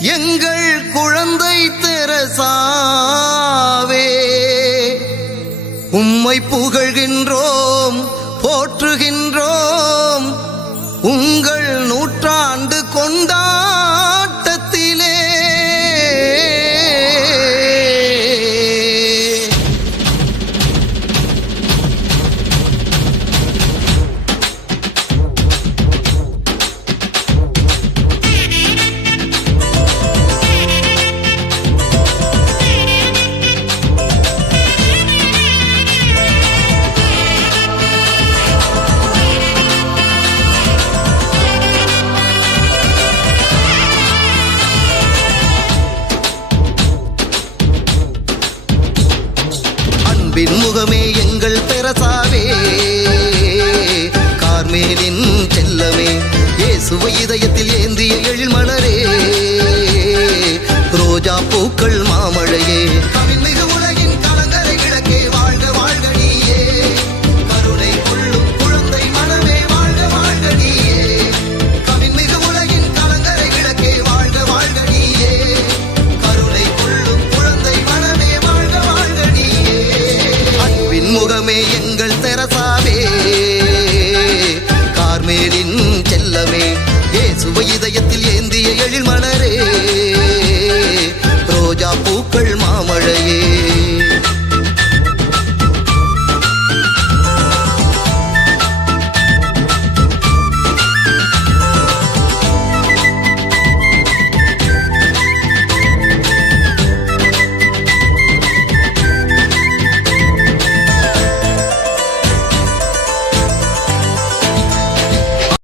எங்கள் குழந்தை தெரசாவே, உம்மை புகழ்கின்றோம், போற்றுகின்றோம். உங்கள் நூற்றாண்டு கொண்டாட்டத்திலே முகமே எங்கள் தெரசாவே, கார்மேலின் செல்லமே, இயேசுவை இதயத்தில் ஏந்திய எழில் மலரே, ரோஜா பூக்கள் மாமழையே, கவின்மிகு உலகின் கலங்கரை கிழக்கே, வாழ்க வாழ்க நீயே, கருணை கொள்ளும் குழந்தை மனமே, வாழ்க வாழ்க நீயே, கவின்மிகு உலகின் கலங்கரை கிழக்கே, வாழ்க வாழ்க நீயே, கருணை கொள்ளும் குழந்தை மனமே, வாழ்க வாழ்க நீயே. முகமே எங்கள் தெரசாவே, கார்மேலின் செல்லமே, இயேசுவை